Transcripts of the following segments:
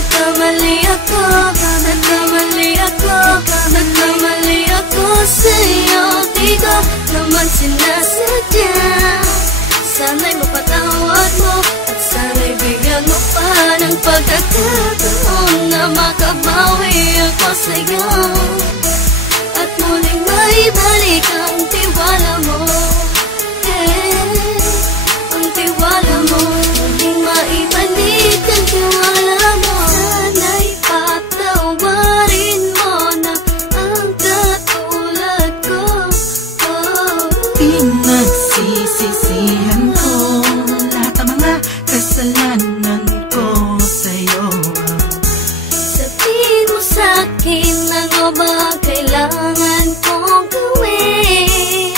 nagkamali ako, nagkamali ako, nagkamali ako sa'yo. Di ko naman sinasadya. Sana'y mapatawad mo at sana'y bigyan mo pa ng pagkakataon na makabawi ako sa'yo at muling maibalik ang tiwala mo. Ang tiwala mo, muling maibalik ang tiwala mo. Sana'y patawarin mo na ang katulad ko. Pinagsisisihan ko lahat ng mga kasalanan ko sa'yo. Sabihin mo sa'kin ano ba kailangan kong gawin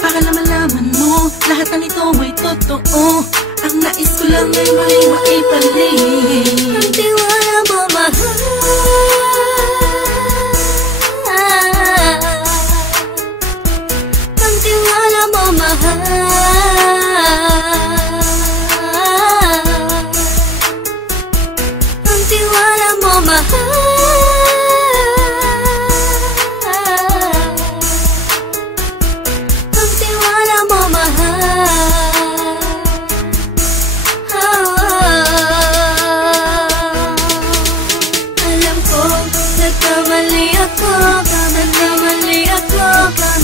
para malaman mo lahat ng ito ay totoo. Ang nais ko lang ay muling maibalik ang tiwala mo, mahal. Ang tiwala mo, mahal. Ang tiwala mo, mahal. Ang tiwala mo, mahal. Alam ko, nagkamali ako, nagkamali ako,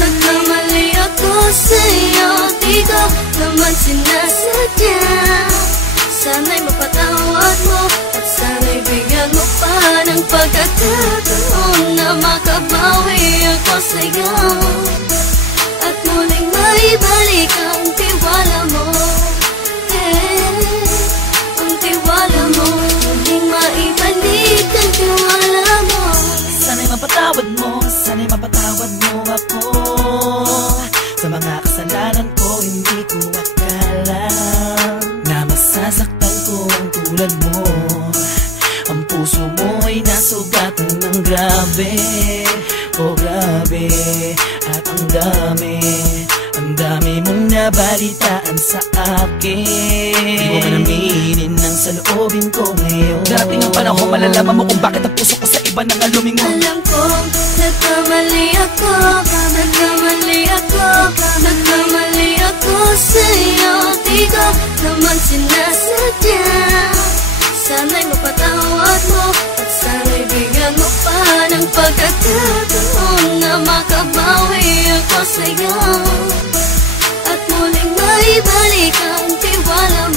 nagkamali ako sa'yo. Di ko naman sinasadya. Sana'y mapatawad mo at sana'y bigyan mo pa ng pagkakataon na makabawi ako sa'yo at muling maibalik ang tiwala mo. Ang tiwala mo, muling maibalik ang tiwala mo. Sana'y mapatawad mo, sana'y mapatawad mo ako sa mga kasalanan ko. Hindi ko akala na masasaktan ko ang tulad mo. Ang puso mo ay nasugatan ng grabe, oh grabe. At ang dami mong nabalitaan sa akin. Di mo man aminin ang saloobin ko ngayon. Darating ang panahon, malalaman mo kung bakit ang puso ko sa iba nang alumingon. Alam ko, nagkamali ako, nagkamali ako, nagkamali ako sa'yo. Di ko naman sinasadya. Sana'y mapatawad mo at sana'y bigyan mo pa ng pagkakataon na makabawi ako sa'yo at muling maibalik ang tiwala